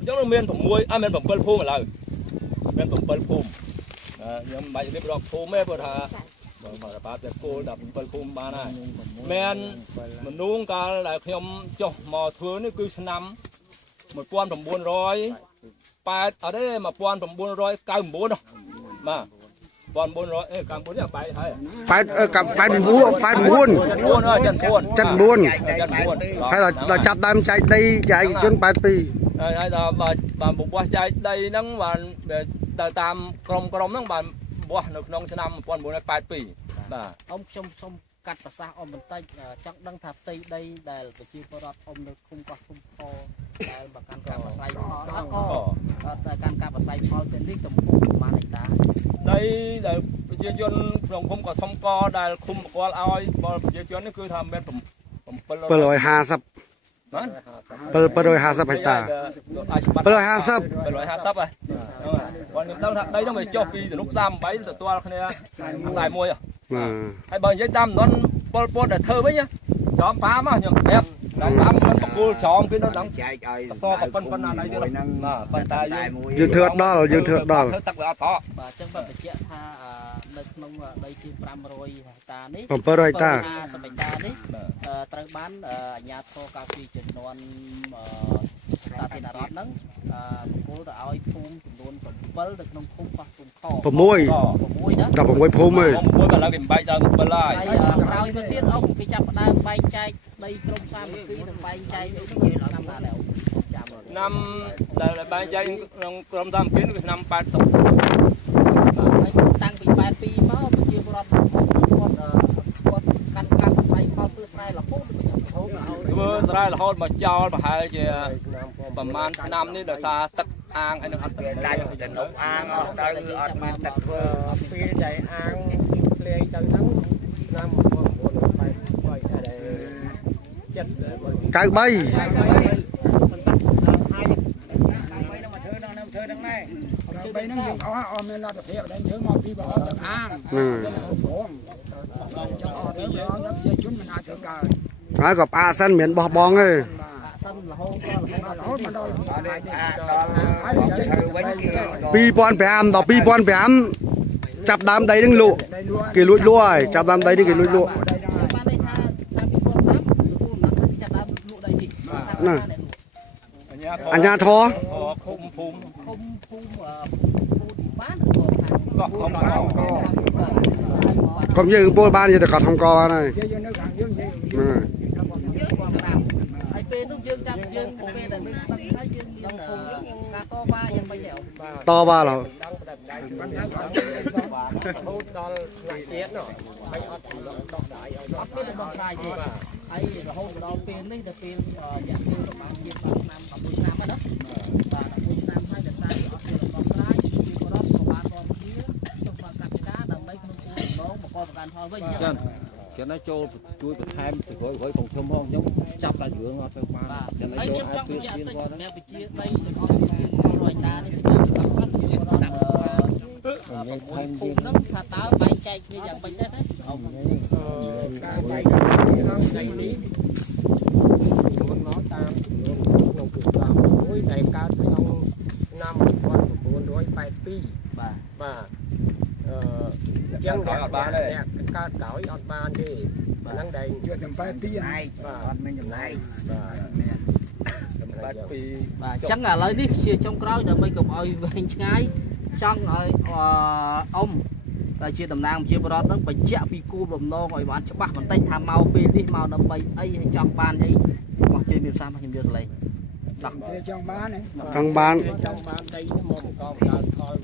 giống như miền phẩm muối miền phẩm bơ phô mà lại miền phẩm bơ phô nhưng mà cái đọc phô mê vừa thà phải là ba cô đập bơ phô ba này miền mình nuông cả là khi ông cho mò thưa nó cứ năm một quan phẩm buôn rồi ba ở đây mà quan phẩm buôn rồi cao bốn đâu mà quan buôn rồi cao bốn là bài hay phải buôn chân buôn hay là chặt đam chạy đây chạy chân bài pi hay là bà một qua chạy đây nắng và tam crom nắng bà bùa được nông năm quan buôn là bài pi ông xong cắt và sa ông mình tay chắc đăng tháp tây đây là chỉ có đọt ông được không có không to và can cà và say có can cà và say phao trên đích tầm mà này ta đây là chia chuyên không có thông co đây không có ai chia chuyên nó cứ làm bên per loi 50per loi 50 hectare per loi 50 rồi còn những đăng đây nó phải cho pi từ lúc giam bấy từ toa này xài môi à hay bởi giấy tam nó pol để thơ với nhá cho phá mà nhỉ đẹp đóng lắm nó cô chọn cái nó đóng to còn phân này chứ là phân tay dương thượng đó tắc vào to và chân vật trẻ tha lực nông đây trên 500 hectare đấy per hectare đấy trời bán nhà thô cà phê chuyển non sa thì đã rót nắng cô đã ao phun luôn bớt được nông khung hoặc phun kho môi đó tập môi phun ấy môi mà là cái bay ra bên lại rau bên tiết ông cái chắp ở bay chay đây trong sang một cái bay chay năm là đều năm là bay chay trong tam kiến năm 80 tăng bị 8 ปีmà chưa có căn say phao tư sai là phốt vừa sai là hốt mà cho mà hai chịประมาณnămនេះដោយសារទឹកអាងហើយនឹងអត់ដាច់ទៅនប់អាងអស់ទៅអត់មានទឹកធ្វើពេលដែលអាងភ្លេងទៅហ្នឹងឆ្នាំ1983ដែរចិត្ត93ធ្វើហ្នឹងយើងអស់អត់មានលទ្ធភាពដែលយើងមកពីបរទឹកអាងចង់អត់ទៅយើងជាជនមិនអាចធ្វើកើតហើយក៏ផ្អាសិនមានបោះបងទេសិនរហូតមកដល់2005ដល់2005ចាប់ដើមដីនឹងលក់គេលួចលក់ហើយចាប់ដើមដីនេះគេលួចលក់បានន័យថា2005ចាប់ដើមលក់ដីទីណាអញ្ញាធរឃុំភូមិបានក៏ខំកុំយើងពលបានយើងទៅកត់ខំកបានហើយយើងនៅខាងយើងយើងហើយពេលនោះយើងចាប់យើងពេលដែលដឹងថាយើងមានការតវ៉ាយ៉ាងមិនដែរតវ៉ាឡើយបានថាគាត់រហូតដល់ថ្នាក់ជាតិនោះហើយអត់ដោះស្រាយឲ្យអត់មានដោះស្រាយទេហើយរហូតដល់ពេលនេះដល់ពេលរយៈពេលប្រហែលជាឆ្នាំ11ឆ្នាំហ្នឹងណាបាទ11ឆ្នាំហើយដល់សារអត់មានដោះស្រាយពីបរិបទក៏បានផងគ្នាចុះបានកាត់ការដើម្បីក្នុងគោលបំណងបង្កប្រកាន់ផលវិញចឹងគេណាចូលជួយបន្ថែមទៅក្រោយของខ្ញុំផងខ្ញុំចាប់តែរឿងអត់ទៅបានគេណាចូលអាចជួយទៀតគាត់ហ្នឹងវិជាដីទាំងអស់100តានេះគឺគាត់ជាដាក់ថែមទៀតហ្នឹងថាតើបែងចែកគ្នាយ៉ាងម៉េចដែរណាការចែកក្នុងដីនេះខ្លួនមកតាមក្នុងគូស្រាមួយដែលកើតក្នុងឆ្នាំ1982បាទចឹងគាត់បានកើតក្រោយអត់បានទេហ្នឹងដែលជឿចំបែ2ឯងបាទអត់មានចំណាយបាទចំបែ2បាទចឹងឥឡូវនេះជាចុងក្រោយដើម្បីកុំឲ្យវែងឆ្ងាយចង់ឲ្យអ៊ំដែលជាតំណាងជាបរិបទហ្នឹងបញ្ជាក់ពីគោលបំណងឲ្យបានច្បាស់បន្តិចថាមកពេលនេះមកដើម្បីអីហើយចង់បានអីមកជួយមានប្រសាសន៍មកខ្ញុំយកសលេងចង់បានដីនេះមកបង្កបង្កើតផល